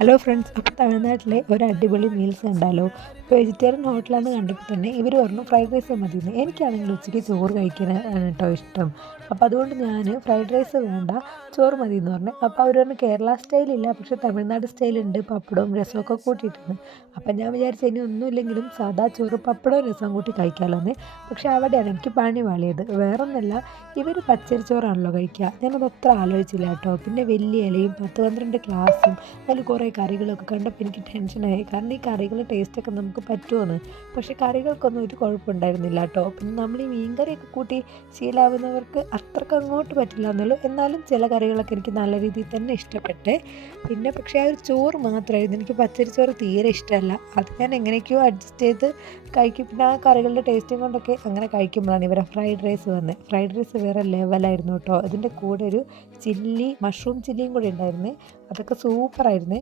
Hello friends, അപ്പോൾ തമിഴ്നാട്ടിലെ ഒരു അടിപൊളി മീൽസ് കണ്ടാലോ? വെജിറ്റേറിയൻ ഹോട്ടലാണെന്ന് കണ്ടപ്പോൾ തന്നെ ഇവർ പറഞ്ഞു ഫ്രൈഡ് റൈസ് മതിയെന്ന്. എനിക്കാണെങ്കിൽ ഉച്ചയ്ക്ക് ചോറ് കഴിക്കാനാണ് കേട്ടോ ഇഷ്ടം. അപ്പോൾ അതുകൊണ്ട് ഞാൻ ഫ്രൈഡ് റൈസ് വേണ്ട, ചോറ് മതി എന്ന് പറഞ്ഞു. അപ്പോൾ അവർ പറഞ്ഞു കേരള സ്റ്റൈലില്ല, പക്ഷേ തമിഴ്നാട് സ്റ്റൈലുണ്ട്, പപ്പടവും രസമൊക്കെ കൂട്ടിയിട്ടുണ്ട്. അപ്പം ഞാൻ വിചാരിച്ചു ഇനി ഒന്നുമില്ലെങ്കിലും സാദാ ചോറ് പപ്പടവും രസം കൂട്ടി കഴിക്കാമല്ലോ. പക്ഷേ അവിടെയാണ് എനിക്ക് പണി വാളിയത്. വേറൊന്നല്ല, ഇവർ പച്ചരിച്ചോറാണല്ലോ കഴിക്കുക. ഞാനത് അത്ര ആലോചിച്ചില്ല കേട്ടോ. പിന്നെ വലിയ ഇലയും 10-12 ഗ്ലാസും അതിൽ കുറേ കറികളൊക്കെ കണ്ടപ്പോൾ എനിക്ക് ടെൻഷനായി. കാരണം ഈ കറികളുടെ ടേസ്റ്റൊക്കെ നമുക്ക് പറ്റുമെന്ന്. പക്ഷേ കറികൾക്കൊന്നും ഒരു കുഴപ്പമുണ്ടായിരുന്നില്ല കേട്ടോ. പിന്നെ നമ്മൾ ഈ മീൻ കറിയൊക്കെ കൂട്ടി ശീലാവുന്നവർക്ക് അത്രയ്ക്ക് അങ്ങോട്ട് പറ്റില്ല എന്നുള്ളൂ. എന്നാലും ചില കറികളൊക്കെ എനിക്ക് നല്ല രീതിയിൽ തന്നെ ഇഷ്ടപ്പെട്ടെ. പിന്നെ പക്ഷേ ആ ഒരു ചോറ് മാത്രമായിരുന്നു, എനിക്ക് പച്ചരിച്ചോറ് തീരെ ഇഷ്ടമല്ല. അത് ഞാൻ എങ്ങനെയൊക്കെയോ അഡ്ജസ്റ്റ് ചെയ്ത് കഴിക്കും. പിന്നെ ആ കറികളുടെ ടേസ്റ്റും കൊണ്ടൊക്കെ അങ്ങനെ കഴിക്കുമ്പോഴാണ് ഇവരെ ഫ്രൈഡ് റൈസ് വന്നത്. ഫ്രൈഡ് റൈസ് വേറെ ലെവലായിരുന്നു കേട്ടോ. അതിൻ്റെ കൂടെ ഒരു മഷ്റൂം ചില്ലിയും കൂടി ഉണ്ടായിരുന്നു. അതൊക്കെ സൂപ്പറായിരുന്നു.